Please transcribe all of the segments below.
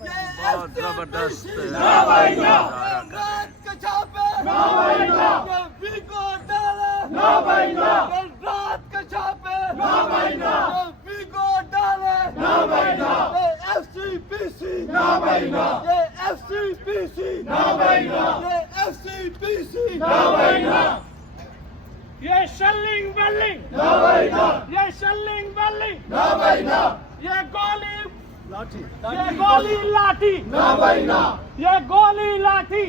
बहुत जबरदस्त रात के छापे वी को डाले रात के छापे वी को डाले FCPC ये FCPC ये FCPC ये शल्लिंग बल्लिंग ये शल्लिंग बल्लिंग ये गोली लाठी ये गोली लाठी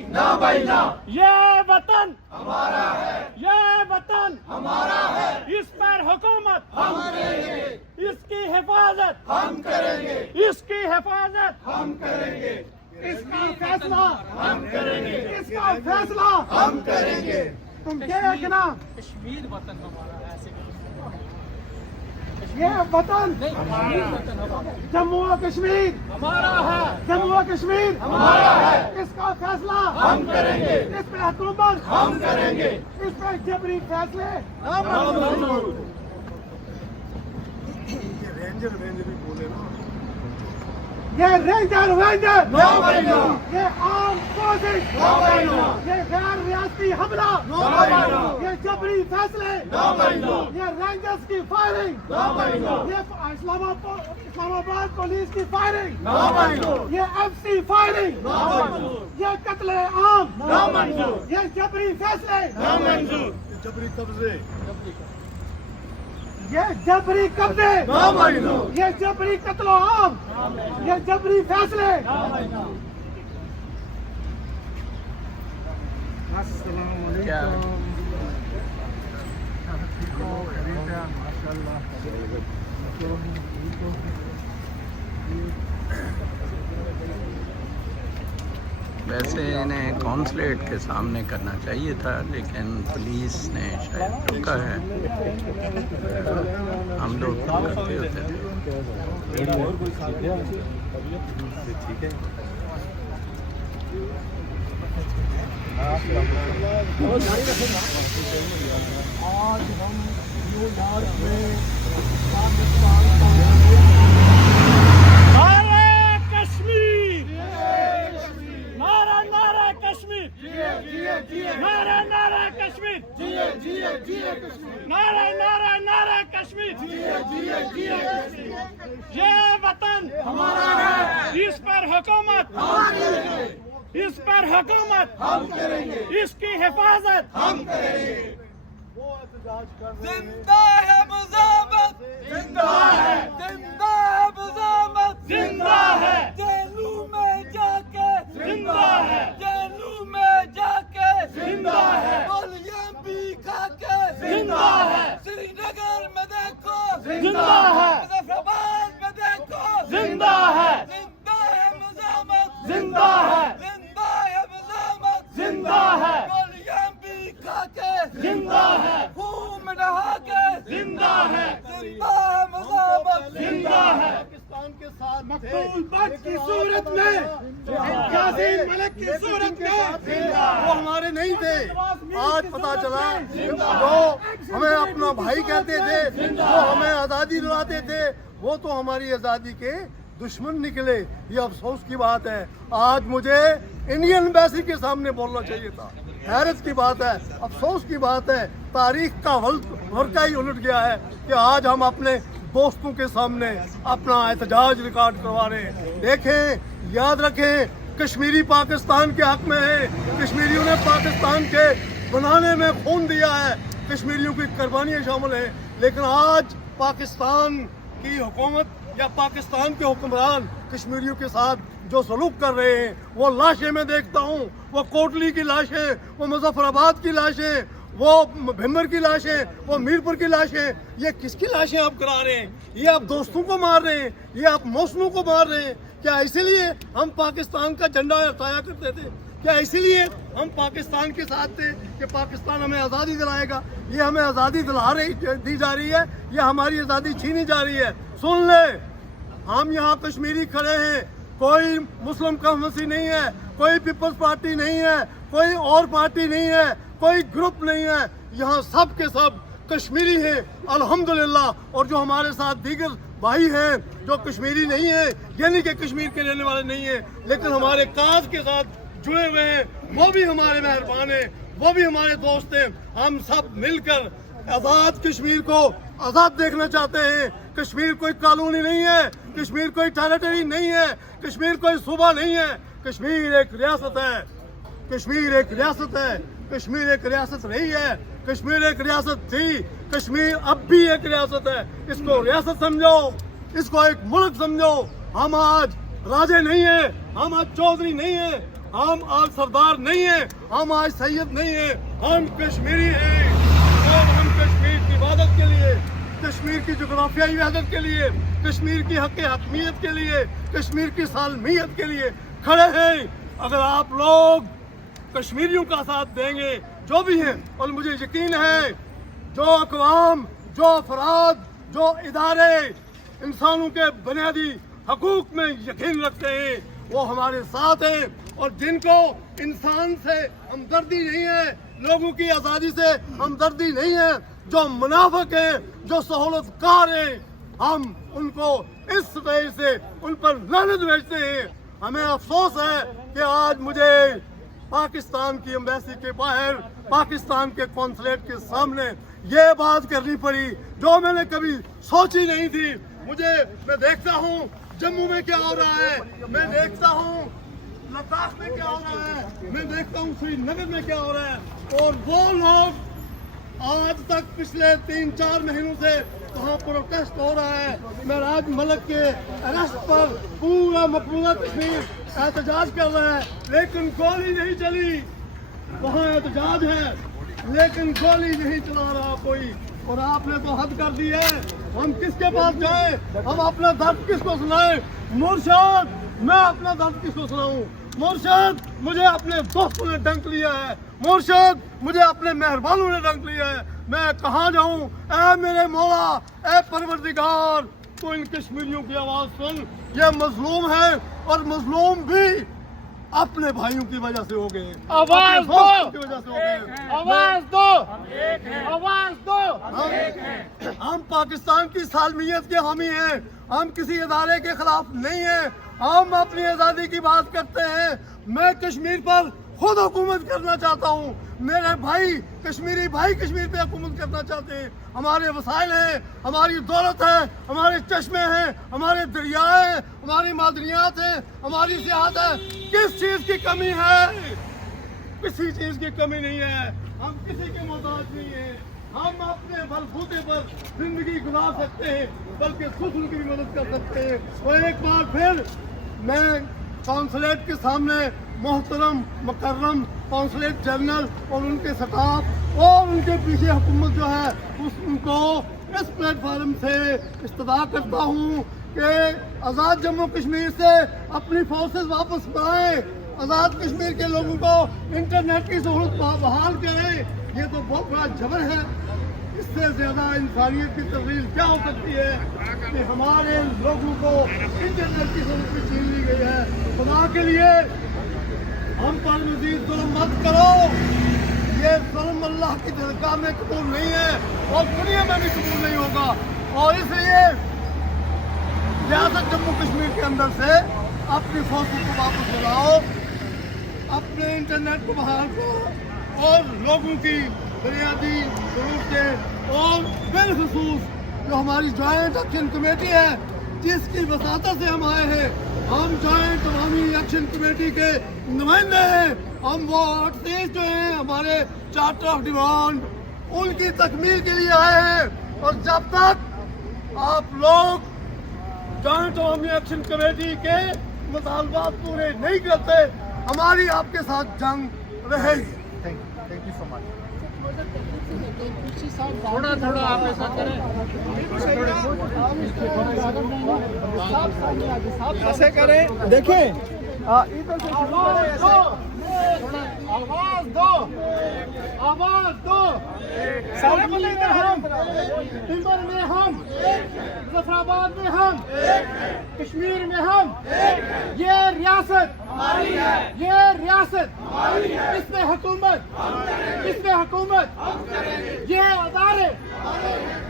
ये वतन हमारा है ये वतन हमारा है इस पर हुकूमत हम करेंगे इसकी हिफाजत हम करेंगे इसकी हिफाजत हम करेंगे इसका फैसला हम करेंगे इसका फैसला हम करेंगे तुम देखना कश्मीर वतन हमारा है, ऐसे ये वतन जम्मू और कश्मीर हमारा है, जम्मू और कश्मीर हमारा है, इसका फैसला हम करेंगे इस पे हुकूमत हम करेंगे इस पे जबरी फैसले ये रेंजर ये आर्म फोर्सेस ये गैर रियासती हमला ये जबरी फैसले ये रेंजर्स की फायरिंग ये इस्लामाबाद पुलिस की फायरिंग ये FC फायरिंग ये कत्ले आम ये जबरी फैसले जबरी कब्जे ये जबरी कब्जे ये जबरी कत्लो आम ये जबरी फैसले क्या वैसे इन्हें कॉन्सुलेट के सामने करना चाहिए था, लेकिन पुलिस ने शायद रोका है। हम लोग करते होते थे। आज हम न्यूयॉर्क में नारे कश्मीर नारा कश्मीर नारा कश्मीर नारा कश्मीर ये वतन हमारा है इस पर हुकूमत इस पर हुकूमत हम करेंगे इसकी हिफाजत हम करेंगे जिंदा है मुजामत जिंदा है मुजामत जिंदा है जेलू में जाके जिंदा है जेलू में जाके जिंदा है गोलियां भी खाके जिंदा है श्रीनगर में देखो जिंदा है मुजफ्फराबाद में देखो जिंदा है मुजामत जिंदा है मुजामत जिंदा है गोलियां भी खाके जिंदा है खून में नहा के जिंदा है मुजामत जिंदा है पाकिस्तान के साथ मकबूल बट की सूरत में यासीन मलिक की सूरत में वो हमारे नहीं थे। आज पता चला जो हमें अपना भाई कहते थे, जो हमें आज़ादी दिलाते थे, वो तो हमारी आज़ादी के दुश्मन निकले। ये अफसोस की बात है। आज मुझे इंडियन एम्बेसी के सामने बोलना चाहिए था। हैरत की बात है, अफसोस की बात है, तारीख का वर्का ही उलट गया है कि आज हम अपने दोस्तों के सामने अपना एहतजाज रिकॉर्ड करवा रहे हैं। देखें, याद रखें, कश्मीरी पाकिस्तान के हक में है। कश्मीरियों ने पाकिस्तान के बनाने में खून दिया है, कश्मीरियों की कुर्बानियां शामिल हैं। लेकिन आज पाकिस्तान की हुकूमत या पाकिस्तान के हुक्मरान कश्मीरियों के साथ जो सलूक कर रहे हैं, वो लाशें मैं देखता हूँ, वो कोटली की लाशें, वो मुजफ्फराबाद की लाशें, वो भिम्बर की लाशें, वो मीरपुर की लाशें, ये किसकी लाशें आप करा रहे हैं? ये आप दोस्तों को मार रहे हैं, ये आप मौसमों को मार रहे हैं। क्या इसीलिए हम पाकिस्तान का झंडा उठाया करते थे? क्या इसीलिए हम पाकिस्तान के साथ थे कि पाकिस्तान हमें आज़ादी दिलाएगा? ये हमें आज़ादी दी जा रही है, ये हमारी आज़ादी छीनी जा रही है। सुन ले, हम यहाँ कश्मीरी खड़े हैं, कोई मुस्लिम कौमुसी नहीं है, कोई पीपल्स पार्टी नहीं है, कोई और पार्टी नहीं है, कोई ग्रुप नहीं है। यहाँ सब के सब कश्मीरी हैं अल्हम्दुलिल्लाह। और जो हमारे साथ दीगर भाई हैं जो कश्मीरी नहीं है, यानी कि कश्मीर के रहने वाले नहीं हैं, लेकिन हमारे काज के साथ जुड़े हुए हैं, वो भी हमारे मेहरबान हैं, वो भी हमारे दोस्त हैं। हम सब मिलकर आज़ाद कश्मीर को आज़ाद देखना चाहते हैं। कश्मीर कोई कॉलोनी नहीं है, कश्मीर कोई टेरिटरी नहीं है, कश्मीर कोई सूबा नहीं है, कश्मीर एक रियासत है। कश्मीर एक रियासत है, कश्मीर एक रियासत रही है, कश्मीर एक रियासत थी, कश्मीर अब भी एक रियासत है। इसको रियासत समझो, इसको एक मुल्क समझो। हम आज राजे नहीं है, हम आज चौधरी नहीं है, हम आज सरदार नहीं है, हम आज सैयद नहीं है, हम कश्मीरी हैं। और हम कश्मीर की इबादत के लिए, कश्मीर की जोग्राफियाई वहदत के लिए, कश्मीर की हक हकमियत के लिए, कश्मीर की सालमियत के लिए खड़े हैं। अगर आप लोग कश्मीरियों का साथ देंगे, जो भी हैं, और मुझे यकीन है जो अक़वाम, जो अफराद, जो इदारे इंसानों के बुनियादी हकूक़ में यकीन रखते हैं, वो हमारे साथ हैं। और जिनको इंसान से हमदर्दी नहीं है, लोगों की आज़ादी से हमदर्दी नहीं है, जो मुनाफिक हैं, जो सहूलतकार हैं, हम उनको इस तरह से उन पर लानत भेजते हैं। हमें अफसोस है कि आज मुझे पाकिस्तान की एम्बेसी के बाहर, पाकिस्तान के कॉन्सुलेट के सामने ये बात करनी पड़ी जो मैंने कभी सोची नहीं थी। मैं देखता हूँ जम्मू में क्या हो रहा है, मैं देखता हूँ लद्दाख में क्या हो रहा है, मैं देखता हूँ श्रीनगर में क्या हो रहा है, और वो लोग आज तक पिछले 3-4 महीनों से वहाँ प्रोटेस्ट हो रहा है। महराज मलिक के अरेस्ट पर पूरा कश्मीर एहतजाज कर रहा है, लेकिन गोली नहीं चली। वहाँ एहतजाज है, लेकिन गोली नहीं चला रहा कोई। और आपने तो हद कर दी है। हम किसके पास जाए, हम अपना दर्द किसको सुनाए? मुर्शद, मैं अपना दर्द किसको सुनाऊं? मुर्शद, मुझे अपने दोस्तों ने डंक लिया है, मुर्शद, मुझे अपने मेहरबानों ने डंक लिया है। मैं कहाँ जाऊं? ऐ मेरे मौला, ऐ परवरदिगार, तो इन कश्मीरियों की आवाज सुन। ये मजलूम है, और मजलूम भी अपने भाइयों की वजह से हो गए, आवाज दो, की वजह से हो गए। आवाज दो, आवाज दो। हम पाकिस्तान की सालमियत के हामी हैं, हम किसी इदारे के खिलाफ नहीं हैं, हम अपनी आज़ादी की बात करते हैं। मैं कश्मीर पर खुद हुकूमत करना चाहता हूँ, मेरे भाई कश्मीरी भाई कश्मीर पे हुकूमत करना चाहते हैं। हमारे वसाइल हैं, हमारी दौलत है, हमारे चश्मे हैं, हमारे दरिया हैं, हमारी मादनियात हैं, हमारी सियाहत है। किस चीज़ की कमी है? किसी चीज़ की कमी नहीं है। हम किसी के मोहताज नहीं हैं। हम अपने बलबूते पर जिंदगी गुजार सकते हैं, बल्कि दूसरों की भी मदद कर सकते हैं। और एक बार फिर मैं कौंसलेट के सामने मोहतरम मुकर्रम कौंसलेट जनरल और उनके स्टाफ और उनके पीछे हुकूमत जो है उनको इस प्लेटफार्म से इस्तदा करता हूँ कि आज़ाद जम्मू कश्मीर से अपनी फोर्सेस वापस बढ़ाएं, आज़ाद कश्मीर के लोगों को इंटरनेट की सहूलत बहाल करें। ये तो बहुत बड़ा जबर है। इससे ज़्यादा इंसानियत की तब्दील क्या हो सकती है कि हमारे लोगों को इंटरनेट की सहूलत छीन ली गई है। खुदा के लिए हम पर मज़ीद जुल्म मत करो। ये जुल्म अल्लाह की दरगाह में कबूल नहीं है और दुनिया में भी कबूल नहीं होगा। और इसलिए रियासत जम्मू कश्मीर के अंदर से अपनी फौजों को वापस बुलाओ, अपने इंटरनेट को बहाल करो और लोगों की बुनियादी ज़रूरतें और बिलखुसूस जो हमारी जॉइंट एक्शन कमेटी है जिसकी वसातत से हम आए हैं, हम जॉइंट अवामी एक्शन कमेटी के नुमाइंदे हैं। हम वो आर्टिस्ट जो हैं हमारे चार्टर ऑफ डिमांड उनकी तकमील के लिए आए हैं। और जब तक आप लोग जॉइंट अवामी एक्शन कमेटी के मुतालबात पूरे नहीं करते, हमारी आपके साथ जंग रहेगी। Thank you so much. थोड़ा आप ऐसा करें, ऐसे करें, देखें इधर से आवाज दो, आवाज दो। सारे में हम, टिम्बर में हम, मुजफ्फराबाद में हम, कश्मीर में हम, ये रियासत हमारी है, ये रियासत हमारी है। इसमें हुकूमत, इसमें हुकूमत, ये अदारे,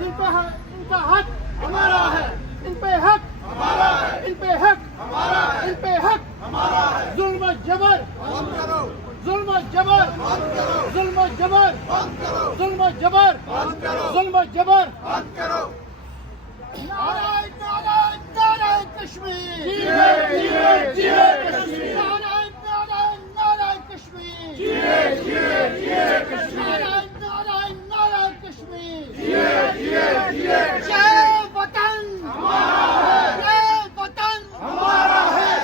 इनका हक हमारा है। इन पे हक हमारा है, इन पे हक हमारा है, इन पे हक हमारा है। जुल्म जबर बंद करो, जुल्म जबर बंद करो, जुल्म जबर बंद करो, जुल्म जबर बंद करो, जुल्म जबर बंद करो। नाराय नाराय नाराय कश्मीर, जिए जिए जिए कश्मीर, नाराय नाराय नाराय कश्मीर, जिए जिए जिए कश्मीर, नाराय नाराय नाराय कश्मीर, जिए जिए जिए। जय वतन हमारा है, जय वतन हमारा है,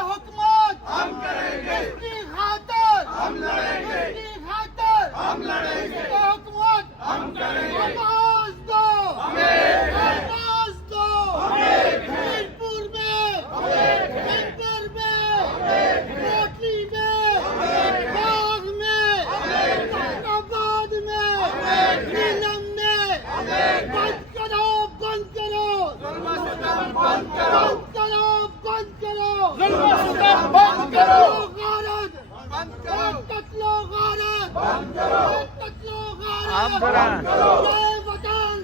हुकूमत हम करेंगे, इसकी खातिर हम लड़ेंगे, इसकी खातिर हम लड़ेंगे, हुकूमत हम करेंगे। आवाज दो हमें, आवाज दो हमें, मीरपुर में हमें, कैंपर में हमें, कोटली में हमें, बाग में हमें, हैदराबाद में हमें, नीलम में हमें। बंद करो, बंद करो, बंद करो, बंद करो, बंद करो, बंद करो, गारद बंद करो, कत्लो गारद बंद करो, कत्लो गारद आप जरा जय वतन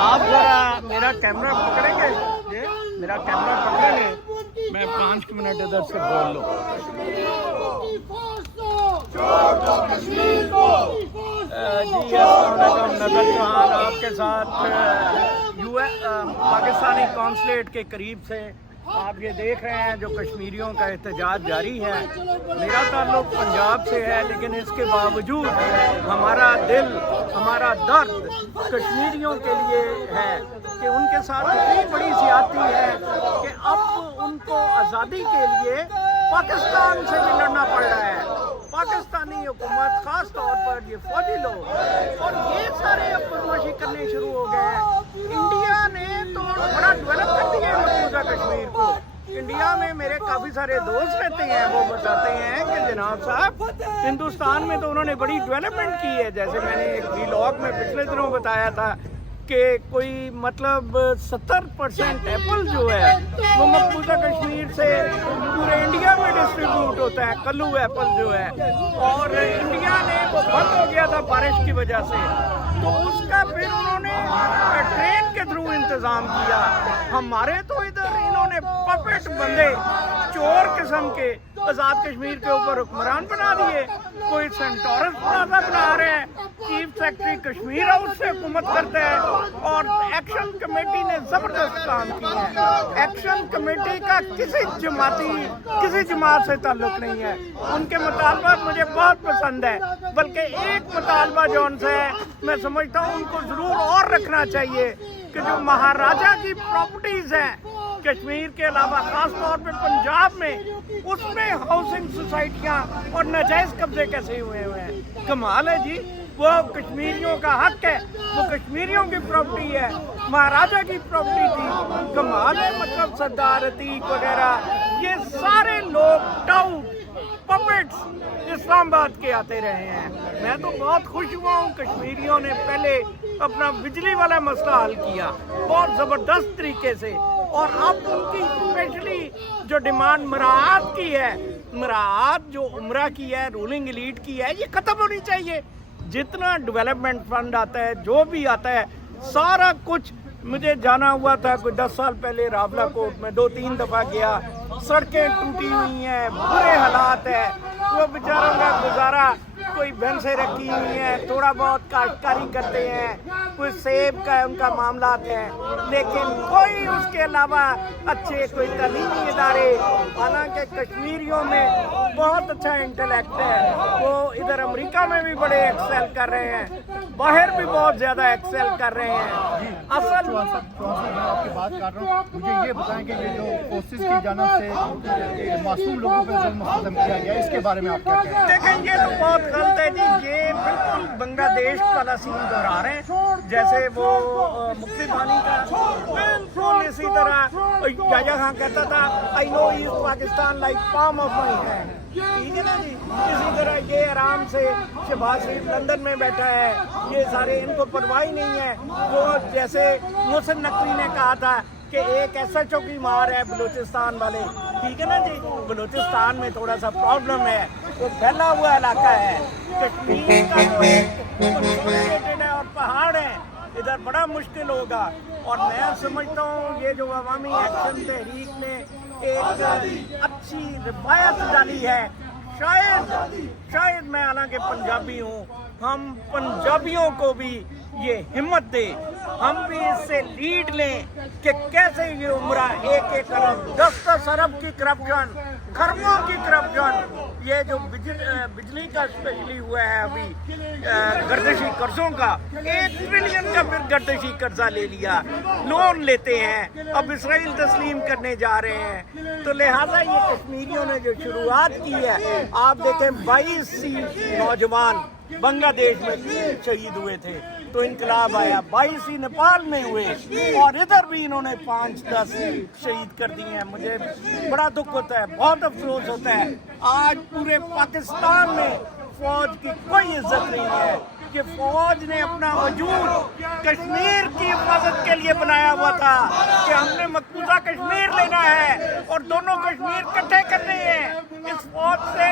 आप जरा मेरा कैमरा पकड़ेंगे, मेरा कैमरा पकड़ेंगे, मैं 5 मिनट इधर से बोल लूँ। कश्मीर को जी अस्सलाम, नज़र चौहान आपके साथ पाकिस्तानी कॉन्सुलेट के करीब से आप ये देख रहे हैं जो कश्मीरियों का एहतजाज जारी है। मेरा ताल्लुक पंजाब से है, लेकिन इसके बावजूद हमारा दिल, हमारा दर्द कश्मीरियों के लिए है कि उनके साथ इतनी बड़ी ज़्यादती है कि अब उनको आज़ादी के लिए पाकिस्तान से भी लड़ना पड़ रहा है। पाकिस्तानी हुकूमत, ख़ास तौर पर ये फौजी लोग और ये सारे अब बदमाशी करने शुरू हो गए हैं। इंडिया ने तो बड़ा डेवलप कर दिया है मकबूजा कश्मीर को। इंडिया में मेरे काफ़ी सारे दोस्त रहते हैं, वो बताते हैं कि जनाब साहब हिंदुस्तान में तो उन्होंने बड़ी डेवलपमेंट की है। जैसे मैंने एक व्लॉग में पिछले दिनों बताया था कि कोई मतलब 70% एप्पल जो है वो मकबूजा कश्मीर से पूरे इंडिया में डिस्ट्रीब्यूट होता है, कल्लू एप्पल जो है। और इंडिया ने वो बंद हो गया था बारिश की वजह से, तो उसका फिर उन्होंने ट्रेन के थ्रू इंतज़ाम किया। हमारे तो इधर इन्होंने पपेट बंदे चोर किस्म के आज़ाद कश्मीर के ऊपर हुक्मरान बना दिए। कोई सेंटोरस प्लाजा बना रहे हैं, चीफ सेक्रेटरी कश्मीर हाउस से हुकूमत करता है। और एक्शन कमेटी ने ज़बरदस्त काम किया है। एक्शन कमेटी का किसी जमात से ताल्लुक नहीं है। उनके मुतालबात मुझे बहुत पसंद है, बल्कि एक मुतालबा जो उनसे है मैं समझता हूँ उनको ज़रूर और रखना चाहिए कि जो महाराजा की प्रॉपर्टीज़ हैं कश्मीर के अलावा, ख़ास तौर पे पंजाब में, उसमें हाउसिंग सोसाइटियाँ और नाजायज़ कब्जे कैसे हुए हैं। कमाल है जी, वो कश्मीरियों का हक है, वो कश्मीरियों की प्रॉपर्टी है, महाराजा की प्रॉपर्टी थी। कमाल है, मतलब सरदार अतीक वगैरह ये सारे लोग टाउट पपेट्स इस्लामाबाद के आते रहे हैं। मैं तो बहुत खुश हुआ हूँ कश्मीरियों ने पहले अपना बिजली वाला मसला हल किया बहुत ज़बरदस्त तरीके से, और अब उनकी स्पेशली जो डिमांड मराहत की है, मराहत जो उम्रा की है, रूलिंग एलीट की है, ये ख़त्म होनी चाहिए। जितना डेवलपमेंट फंड आता है, जो भी आता है, सारा कुछ मुझे जाना हुआ था कोई 10 साल पहले रावला कोट में, 2-3 दफ़ा गया। सड़कें टूटी हुई हैं, बुरे हालात है, वो बेचारों का गुजारा, कोई भैंसें रखी हुई हैं, थोड़ा बहुत काश्तकारी करते हैं, कोई सेब का उनका मामलात है, लेकिन कोई उसके अलावा अच्छे कोई तालीमी इदारे। हालांकि कश्मीरियों में बहुत अच्छा इंटेलेक्ट है, वो इधर अमेरिका में भी बड़े एक्सेल कर रहे हैं, बाहर भी बहुत ज़्यादा एक्सेल कर रहे हैं। असल आपकी बात कर रहा हूँ, मुझे ये बताएं कि ये जो फोर्सेस की जानिब से मासूम लोगों पर जुल्म खत्म किया गया, इसके बारे में आप क्या कहें? देखें, ये तो बहुत गलत है जी, ये बिल्कुल बांग्लादेश वाला सीन दोहरा रहे हैं। जैसे वो मुफ्ती खानी का बिल्कुल इसी तरह याया खान कहता था, I know east Pakistan like palm of my hand, ठीक है ना जी। इसी तरह ये आराम से शहबाज शरीफ लंदन में बैठा है, ये सारे इनको परवाह ही नहीं है। वो जैसे मोहसिन नकवी ने कहा था कि एक SHO की मार है बलूचिस्तान वाले, ठीक है ना जी। बलूचिस्तान में थोड़ा सा प्रॉब्लम है, वो फैला हुआ इलाका है, कश्मीर का जो कंसोलिडेटेड है और पहाड़ है, इधर बड़ा मुश्किल होगा। और मैं समझता हूँ ये जो अवामी एक्शन तहरीक ने एक अच्छी रिवायत डाली है, शायद मैं हालांकि पंजाबी हूँ, हम पंजाबियों को भी ये हिम्मत दे, हम भी इससे लीड लें कि कैसे ये उम्र 1-1 अरब 10-10 अरब की करप्शन, खरबों की करप्शन, ये जो बिजली का स्पेशली हुआ है अभी गर्दिशी कर्जों का, 1 ट्रिलियन का फिर गर्दिशी कर्जा ले लिया, लोन लेते हैं, अब इसराइल तस्लीम करने जा रहे हैं। तो लिहाजा ये कश्मीरियों ने जो शुरुआत की है, आप देखें 22 नौजवान बांग्लादेश में शहीद हुए थे तो इनकलाब आया, 22 ही नेपाल में हुए और इधर भी इन्होंने 5-10 शहीद कर दिए हैं। मुझे बड़ा दुख होता है, बहुत अफसोस होता है। आज पूरे पाकिस्तान में फौज की कोई इज्जत नहीं है कि फौज ने अपना वजूद कश्मीर की हिफाजत के लिए बनाया हुआ था कि हमने मकबूजा कश्मीर लेना है और दोनों कश्मीर इकट्ठे करने हैं। इस फौज से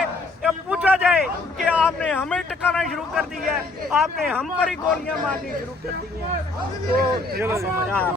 अब पूछा जाए कि आपने हमें टकाना शुरू कर दिया है, आपने हम पर ही गोलियां मारनी शुरू कर दी हैं। तो